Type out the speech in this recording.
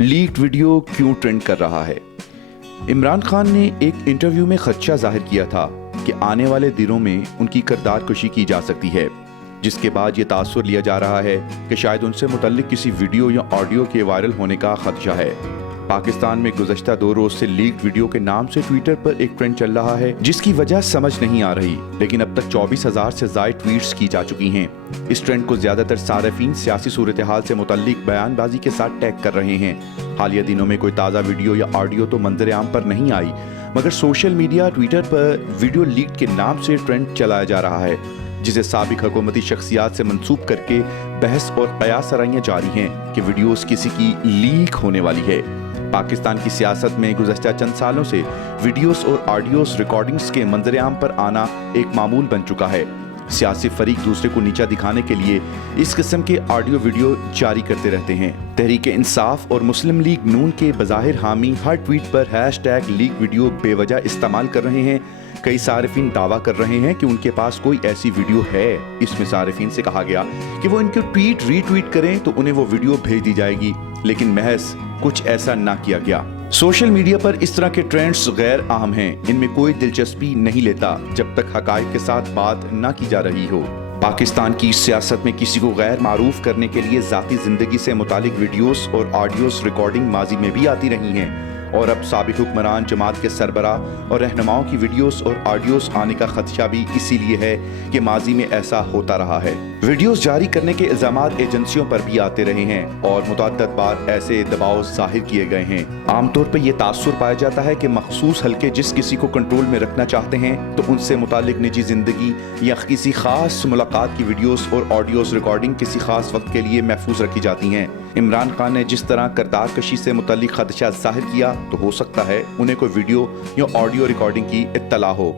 Leaked video क्यों trend कर रहा है? इमरान खान ने एक इंटरव्यू में खदशा जाहिर किया था कि आने वाले दिनों में उनकी किरदार कशी की जा सकती है, जिसके बाद ये तासुर लिया जा रहा है कि शायद उनसे मुतल्लिक किसी वीडियो या ऑडियो के वायरल होने का खदशा है। पाकिस्तान में गुज़श्ता 2 रोज से लीक्ड वीडियो के नाम से ट्विटर पर एक ट्रेंड चल रहा है, जिसकी वजह समझ नहीं आ रही, लेकिन अब तक 24,000 से ज़ायद ट्वीट्स की जा चुकी हैं। इस ट्रेंड को ज़्यादातर सारिफीन सियासी सूरत हाल से मुतल्लिक बयानबाजी के साथ टैग कर रहे हैं। हालिया दिनों में कोई ताज़ा वीडियो या ऑडियो तो मंजर आम पर नहीं आई, मगर सोशल मीडिया ट्विटर पर वीडियो लीक के नाम से ट्रेंड चलाया जा रहा है, जिसे साबिक हुकूमती शख्सियात से मंसूब करके बहस और कयास आराइयां जारी हैं कि वीडियोस किसी की लीक होने वाली है। पाकिस्तान की सियासत में गुज़श्ता चंद सालों से वीडियोस और ऑडियोस रिकॉर्डिंग्स के मंजर आम पर आना एक मामूल बन चुका है। सियासी फरीक दूसरे को नीचा दिखाने के लिए इस किस्म के ऑडियो वीडियो जारी करते रहते हैं। तहरीक इंसाफ और मुस्लिम लीग नून के बज़ाहिर हामी हर ट्वीट पर हैशटैग लीक वीडियो बेवजह इस्तेमाल कर रहे हैं। कई सारिफीन दावा कर रहे हैं कि उनके पास कोई ऐसी वीडियो है। इसमें सारिफीन से कहा गया कि वो इनके ट्वीट रीट्वीट करें तो उन्हें वो वीडियो भेज दी जाएगी, लेकिन महज कुछ ऐसा ना किया गया। सोशल मीडिया पर इस तरह के ट्रेंड्स गैर अहम हैं, इनमें कोई दिलचस्पी नहीं लेता जब तक हकायक के साथ बात ना की जा रही हो। पाकिस्तान की सियासत में किसी को गैर मारूफ करने के लिए ज़ाती ज़िंदगी से मुतालिक वीडियोस और ऑडियोस रिकॉर्डिंग माजी में भी आती रही हैं, और अब साबिक हुक्मरान जमात के सरबराह और रहनुमाओं की वीडियोस और ऑडियोस आने का खदशा भी इसीलिए है कि माजी में ऐसा होता रहा है। वीडियोस जारी करने के इल्जामात एजेंसियों पर भी आते रहे हैं और मुतअद्दिद बार ऐसे दबाव जाहिर किए गए हैं। आमतौर पर यह तासुर पाया जाता है कि मखसूस हलके जिस किसी को कंट्रोल में रखना चाहते हैं तो उनसे मुतालिक निजी जिंदगी या किसी खास मुलाकात की वीडियोस और ऑडियोस रिकॉर्डिंग किसी खास वक्त के लिए महफूज रखी जाती हैं। इमरान खान ने जिस तरह किरदार कशी से मुतल्लिक खदशा जाहिर किया, तो हो सकता है उन्हें कोई वीडियो या ऑडियो रिकॉर्डिंग की इत्तला हो।